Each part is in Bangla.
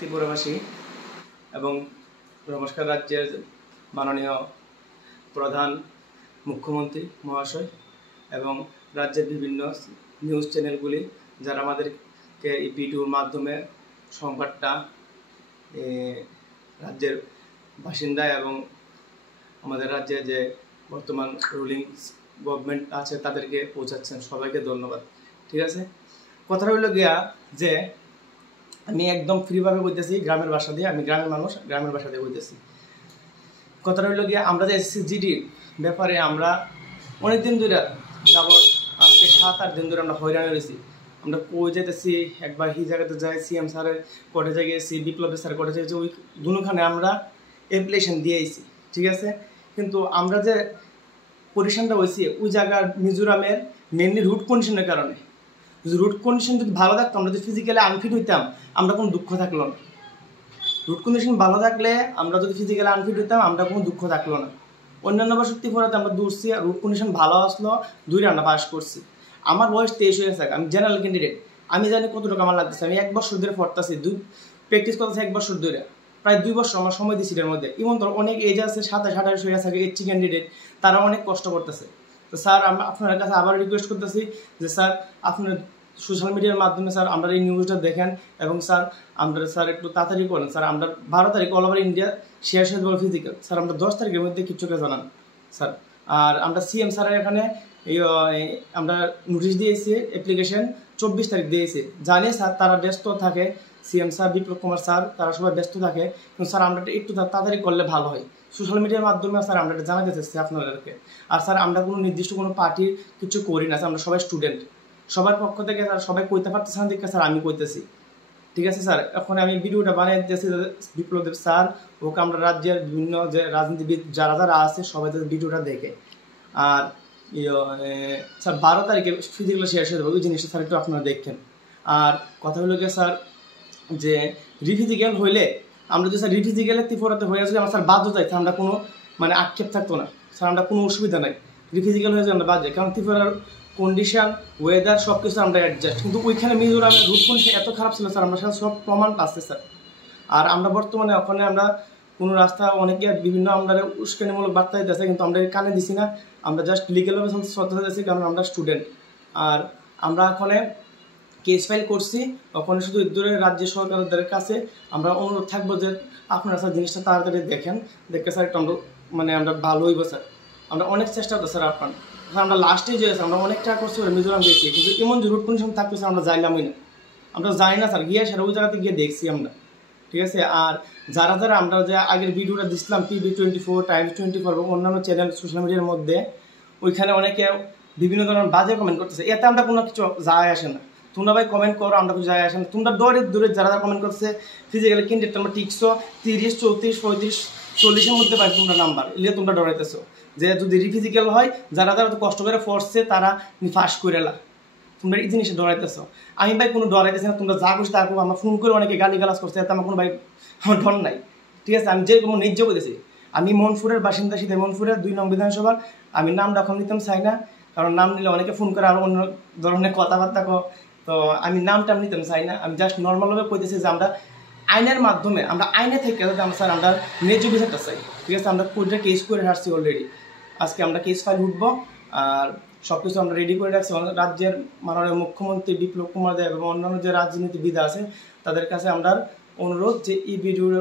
ত্রিপুরাবাসী এবং নমস্কার রাজ্যের মাননীয় প্রধান মুখ্যমন্ত্রী মহাশয় এবং রাজ্যের বিভিন্ন নিউজ চ্যানেলগুলি যারা আমাদেরকে এই ভিডিওর মাধ্যমে সংবাদটা রাজ্যের বাসিন্দা এবং আমাদের রাজ্যে যে বর্তমান রুলিং গভর্নমেন্ট আছে তাদেরকে পৌঁছাচ্ছেন, সবাইকে ধন্যবাদ। ঠিক আছে, কথাটা হইল গিয়া যে আমি একদম ফ্রিভাবে বলতেছি, গ্রামের ভাষা দিয়ে, আমি গ্রামের মানুষ, গ্রামের ভাষা দিয়ে বলতেছি। কথাটা হইল গিয়া আমরা যে এসএসসি-জিডির ব্যাপারে আমরা অনেকদিন ধরে যাবৎ আজকে 7-8 দিন ধরে আমরা হয়রান হয়েছি। আমরা কই যেতেছি, একবার এই জায়গাতে যাই, সিএম স্যারের কটেজে গেছি, বিপ্লব স্যারের কটেজে গেছি, ওই দুখানে আমরা অ্যাপ্লিকেশন দিয়েছি। ঠিক আছে, কিন্তু আমরা যে পরিশানটা হয়েছি ওই জায়গার মিজোরামের মেনলি রুট কন্ডিশনের কারণে। রুট কন্ডিশন যদি ভালো থাকতো, আমরা যদি ফিজিক্যালি আনফিট হইতাম, আমরা কোনো দুঃখ থাকলো না। রুট কন্ডিশন ভালো থাকলে আমরা যদি ফিজিক্যালি আনফিট হইতাম, আমরা কোনো দুঃখ থাকলো না। অন্যান্য বছর ত্রিপুরাতে আমরা দৌড়ছি, রুট কন্ডিশন ভালো আসলো, 2 রাউন্ড পাস করছি। আমার বয়স 23 হয়ে গেছে, আমি জেনারেল ক্যান্ডিডেট, আমি জানি কতটুকু আমার লাগতেছে। আমি 1 বছর ধরে পড়তেছি, প্র্যাকটিস করতেছি 1 বছর ধরে, প্রায় 2 বছর আমার সময় দিচ্ছি এর মধ্যে। এমন তো অনেক এজ আছে, 27-28 হয়ে থাকে এইচসি ক্যান্ডিডেট, তারা অনেক কষ্ট করতেছে। তো স্যার, আমরা আপনার কাছে আবার রিকোয়েস্ট করতেছি যে স্যার আপনার সোশ্যাল মিডিয়ার মাধ্যমে স্যার আমরা এই নিউজটা দেখেন এবং স্যার আমরা স্যার একটু তাড়াতাড়ি করেন। স্যার আমরা 12 তারিখ অল ওভার ইন্ডিয়া শেয়ার বল ফিজিক্যাল, স্যার আমরা 10 তারিখের মধ্যে কিছুকে জানান স্যার। আর আমরা সিএম স্যারের এখানে আমরা নোটিশ দিয়েছি, অ্যাপ্লিকেশন 24 তারিখ দিয়েছি। জানি স্যার তারা ব্যস্ত থাকে, CM sir, Biplab Kumar sir, তারা সবাই ব্যস্ত থাকে, কিন্তু স্যার আমরা একটু তাড়াতাড়ি করলে ভালো হয়। সোশ্যাল মিডিয়ার মাধ্যমে স্যার আমরা এটা জানাতে চাচ্ছি আপনাদেরকে। আর স্যার আমরা কোনো নির্দিষ্ট কোনো পার্টির কিছু করি না, আমরা সবাই স্টুডেন্ট, সবার পক্ষ থেকে স্যার সবাই কইতে পারতেছে না দেখে স্যার আমি কইতেছি। ঠিক আছে স্যার, এখন আমি ভিডিওটা বানিয়ে দিতেছি বিপ্লব স্যার, ওকে আমরা রাজ্যের বিভিন্ন যে রাজনীতিবিদ যারা যারা আছে সবাই ভিডিওটা দেখে। আর স্যার 12 তারিখে ফিজিক্যাল শেয়ার হয়ে যাবে, ওই জিনিসটা স্যার একটু আপনারা দেখেন। আর কথা হলো গিয়ে স্যার যে রিফিজিক্যাল হইলে আমরা যদি স্যার রিফিজিক্যালের ত্রিপুরাতে হয়ে আসলে আমার স্যার বাধ্য যাইতে, আমরা কোনো মানে আক্ষেপ থাকতো না স্যার, আমরা কোনো অসুবিধা নাই। রিফিজিক্যাল হয়ে যায় আমরা বাদ যাই, কারণ ত্রিপুরার কন্ডিশন, ওয়েদার সব কিছু আমরা অ্যাডজাস্ট। কিন্তু ওইখানে মিজোরামের রুট কন্ডিশন এত খারাপ ছিল স্যার, আমরা সব প্রমাণ পাচ্ছি স্যার। আর আমরা বর্তমানে ওখানে আমরা কোনো রাস্তা অনেকে বিভিন্ন আমরা উস্কানিমূলক বার্তা দিতেছে, কিন্তু আমরা কানে দিছি না, আমরা জাস্ট লিগেলভাবে শ্রদ্ধা দিচ্ছি, কারণ আমরা স্টুডেন্ট। আর আমরা ওখানে কেস ফাইল করছি, ওখানে শুধু দূরের রাজ্য সরকারদের কাছে আমরা অনুরোধ থাকবো যে আপনারা স্যার জিনিসটা তাড়াতাড়ি দেখেন, দেখে স্যার একটু আমরা মানে আমরা ভালো হইব স্যার। আমরা অনেক চেষ্টা করতে স্যার আপনার, আমরা লাস্টে যে আমরা অনেক টাকা করছি মিজোরাম গেছি, কিন্তু এমন যে রুট কন্ডিশন থাকতো স্যার আমরা যাইলামই না, আমরা জানি না স্যার, গিয়ে স্যার ওই জায়গাতে গিয়ে দেখছি আমরা। ঠিক আছে, আর যারা যারা আমরা যে আগের ভিডিওটা দিচ্ছিলাম TV24, Times 24 এবং অন্যান্য চ্যানেল সোশ্যাল মিডিয়ার মধ্যে, ওইখানে অনেকে বিভিন্ন ধরনের বাজে কমেন্ট করতেছে, এতে আমরা কোনো কিছু যায় আসে না। তোমরা ভাই কমেন্ট করো, আমরা কিছু যায় আসে না। তোমরা দূরে যারা যারা কমেন্ট করছে ফিজিক্যালি ক্যান্ডিডেট তোমরা টিকছো 30, 34, 35, 40-এর মধ্যে পাই তোমরা নাম্বার, এলে তোমরা ডরাইতেছো যে যদি রিফিজিক্যাল হয় যারা যারা কষ্ট করে পড়ছে তারা ফাঁস করে এলা, তোমরা এই জিনিসে ডরাইতেছো। আমি ভাই কোনো ডরাইতেছি না, তোমরা যা খুশি তা করবো। আমার ফোন করে অনেকে গালিগালাজ করছে, এতে আমার কোনো ভাই আমার ডর নাই। ঠিক আছে, আমি যে কোনো ন্যায্য বলেছি। আমি মনপুরের বাসিন্দা, শীতে মনপুরের 2 নং বিধানসভার। আমি নাম এখন নিতাম চাই না, কারণ নাম নিলে অনেকে ফোন করে আরও অন্য ধরনের কথাবার্তা তো আমি নামটা নিতাম চাই না। আমি জাস্ট নর্মালভাবে কইতেছি যে আমরা আইনের মাধ্যমে, আমরা আইনে থেকে যাতে আমরা স্যার আমরা ন্যায্য বিচারটা চাই। ঠিক আছে, আমরা কোর্টে কেস করে রাখছি অলরেডি, আজকে আমরা কেস ফাইল উঠবো আর সব কিছু আমরা রেডি করে রাখছি। রাজ্যের মাননীয় মুখ্যমন্ত্রী বিপ্লব কুমার দেব এবং অন্যান্য যে রাজনীতিবিদ আছে তাদের কাছে আমরা অনুরোধ যে এই ভিডিওর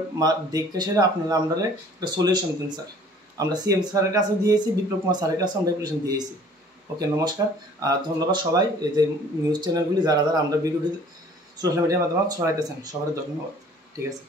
দেখতে সেটা আপনারা আমরা একটা সলিউশন দিন স্যার। আমরা সিএম স্যারের কাছে দিয়েছি, বিপ্লব কুমার স্যারের কাছে আমরা অ্যাপ্লিকেশন দিয়েছি। ওকে, নমস্কার, ধন্যবাদ সবাই। এই যে নিউজ চ্যানেলগুলি যারা যারা আমরা ভিডিওটি সোশ্যাল মিডিয়ার মাধ্যমে ছড়াইতেছেন, সবার ধন্যবাদ। ঠিক আছে।